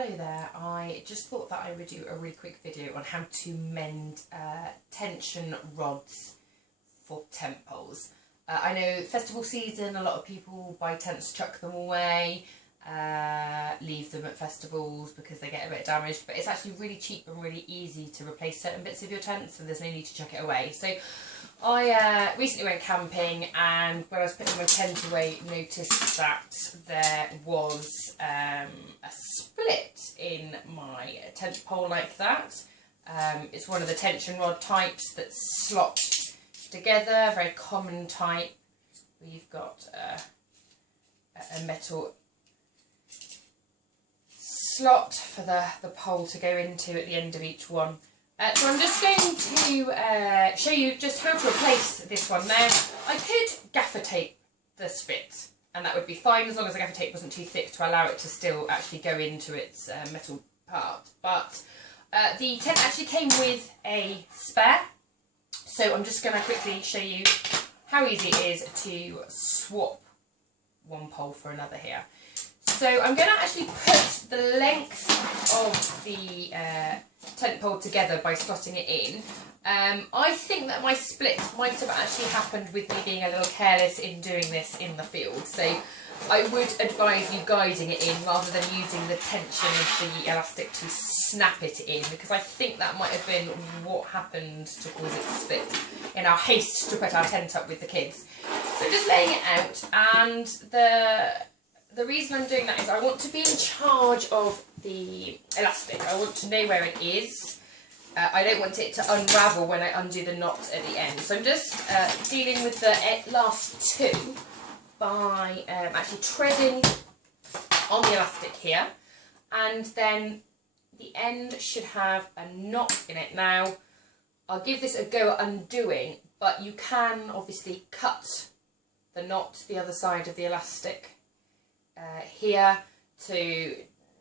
Hello there, I just thought that I would do a really quick video on how to mend tension rods for tent poles. I know festival season, a lot of people buy tents, chuck them away, leave them at festivals because they get a bit damaged, but it's actually really cheap and really easy to replace certain bits of your tent, so there's no need to chuck it away. So I recently went camping, and when I was putting my tent away, noticed that there was a split in my tent pole like that. It's one of the tension rod types that's slot together, very common type. We've got a metal slot for the pole to go into at the end of each one. So I'm just going to show you just how to replace this one there. I could gaffer tape the split, and that would be fine as long as the gaffer tape wasn't too thick to allow it to still actually go into its metal part. But the tent actually came with a spare, so I'm just going to quickly show you how easy it is to swap one pole for another here. So I'm going to actually put the length of the tent pole together by slotting it in. I think that my split might have actually happened with me being a little careless in doing this in the field. So I would advise you guiding it in rather than using the tension of the elastic to snap it in, because I think that might have been what happened to cause it to split in our haste to put our tent up with the kids. So just laying it out, and the reason I'm doing that is I want to be in charge of the elastic. I want to know where it is. I don't want it to unravel when I undo the knot at the end. So I'm just dealing with the last two by actually treading on the elastic here, and then the end should have a knot in it. Now I'll give this a go at undoing, but you can obviously cut the knot the other side of the elastic here to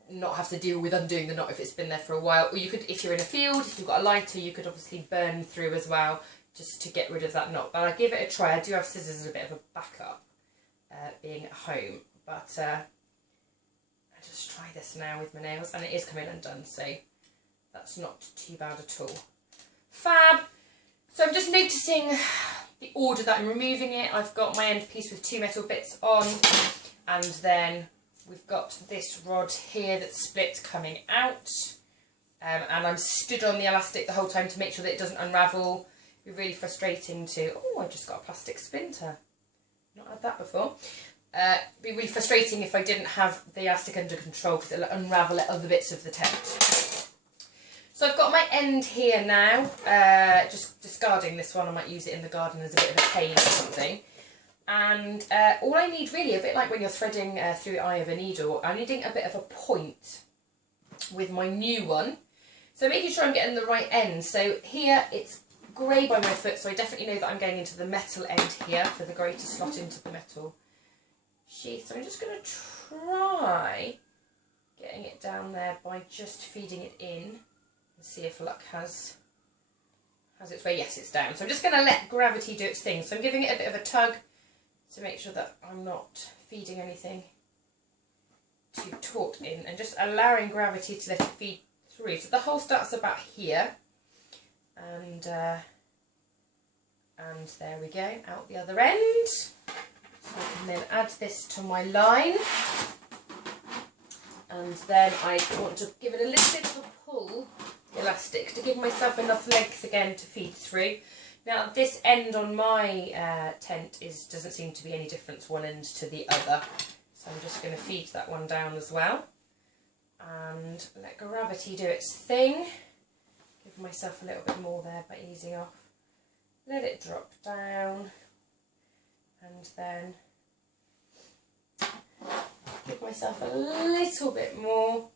not have to deal with undoing the knot if it's been there for a while. Or you could, if you're in a field, if you've got a lighter, you could obviously burn through as well just to get rid of that knot. But I'll give it a try. I do have scissors as a bit of a backup being at home, but I'll just try this now with my nails, and it is coming undone, so that's not too bad at all. Fab! So I'm just noticing the order that I'm removing it. I've got my end piece with two metal bits on, and then we've got this rod here that's split coming out, and I'm stood on the elastic the whole time to make sure that it doesn't unravel. It'd be really frustrating to, oh, I just got a plastic splinter. Not had that before. It'd be really frustrating if I didn't have the elastic under control, because it'll unravel at other bits of the tent. So I've got my end here now, just discarding this one. I might use it in the garden as a bit of a cane or something. And all I need really, a bit like when you're threading through the eye of a needle, I'm needing a bit of a point with my new one. So making sure I'm getting the right end. So here it's grey by my foot, so I definitely know that I'm going into the metal end here for the grey to slot into the metal sheath. So I'm just going to try getting it down there by just feeding it in and see if luck has its way. Yes, it's down. So I'm just going to let gravity do its thing. So I'm giving it a bit of a tug to make sure that I'm not feeding anything too taut in, and just allowing gravity to let it feed through. So the hole starts about here, and there we go, out the other end. So I can then add this to my line, and then I want to give it a little bit of a pull, the elastic, to give myself enough length again to feed through. Now this end on my tent doesn't seem to be any difference one end to the other, so I'm just going to feed that one down as well and let gravity do its thing. Give myself a little bit more there by easing off. Let it drop down, and then give myself a little bit more.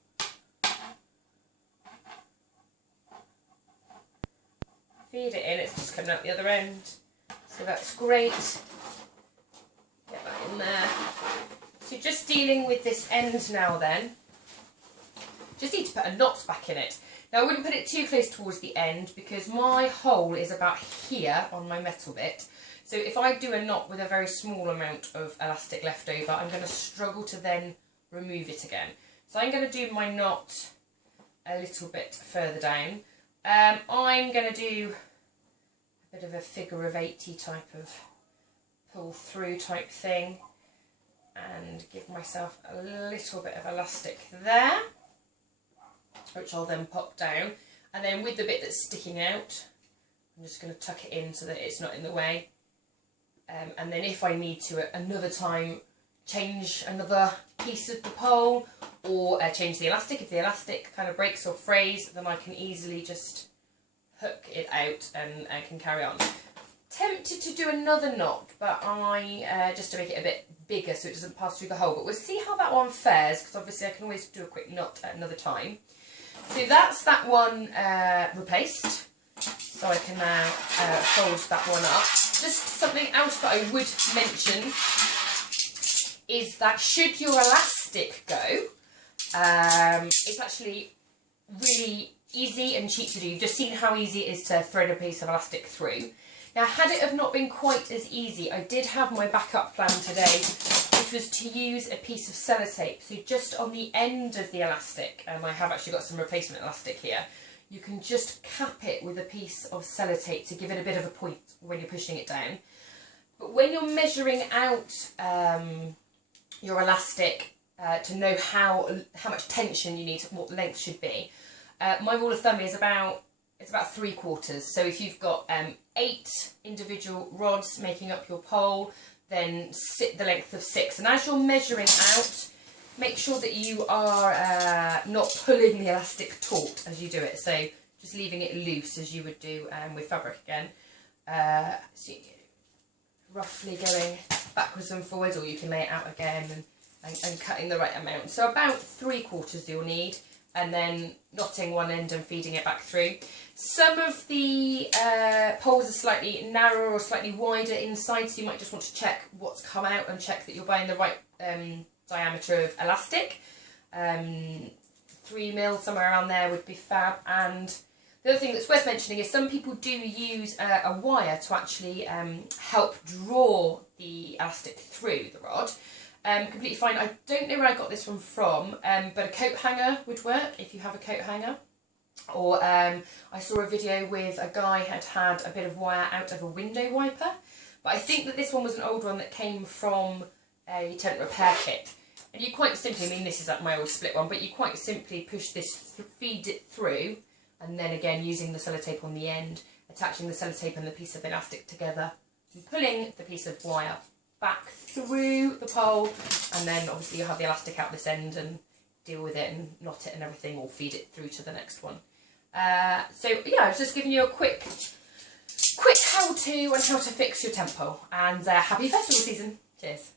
Feed it in, it's just coming out the other end, so that's great. Get that in there. So just dealing with this end now then. Just need to put a knot back in it. Now I wouldn't put it too close towards the end, because my hole is about here on my metal bit. So if I do a knot with a very small amount of elastic left over, I'm going to struggle to then remove it again. So I'm going to do my knot a little bit further down. I'm going to do a bit of a figure of 80 type of pull through type thing, and give myself a little bit of elastic there, which I'll then pop down, and then with the bit that's sticking out, I'm just going to tuck it in so that it's not in the way, and then if I need to at another time change another piece of the pole or change the elastic, if the elastic kind of breaks or frays, then I can easily just hook it out and I can carry on. Tempted to do another knot, but I just to make it a bit bigger so it doesn't pass through the hole, but we'll see how that one fares, because obviously I can always do a quick knot at another time. So that's that one replaced, so I can now fold that one up. Just something else that I would mention is that should your elastic go, it's actually really easy and cheap to do. You've just seen how easy it is to thread a piece of elastic through. Now, had it have not been quite as easy, I did have my backup plan today, which was to use a piece of sellotape. So just on the end of the elastic, and I have actually got some replacement elastic here, you can just cap it with a piece of sellotape to give it a bit of a point when you're pushing it down. But when you're measuring out your elastic to know how much tension you need, what length should be, my rule of thumb is about 3/4. So if you've got 8 individual rods making up your pole, then the length of 6. And as you're measuring out, make sure that you are not pulling the elastic taut as you do it. So just leaving it loose as you would do with fabric again. So roughly going backwards and forwards, or you can lay it out again and cutting the right amount. So about 3/4 you'll need, and then knotting one end and feeding it back through. Some of the poles are slightly narrower or slightly wider inside, so you might just want to check what's come out and check that you're buying the right diameter of elastic. 3mm, somewhere around there would be fab. And the other thing that's worth mentioning is some people do use a wire to actually help draw the elastic through the rod. Completely fine. I don't know where I got this one from, but a coat hanger would work if you have a coat hanger. Or I saw a video with a guy had a bit of wire out of a window wiper. But I think that this one was an old one that came from a tent repair kit. And you quite simply, I mean this is like my old split one, but you quite simply push this, feed it through, and then again using the sellotape on the end, attaching the sellotape and the piece of elastic together, and pulling the piece of wire back through the pole, and then obviously you have the elastic out this end and deal with it and knot it and everything, or feed it through to the next one. So yeah, I was just giving you a quick how-to on how to fix your tent pole, and happy festival season. Cheers.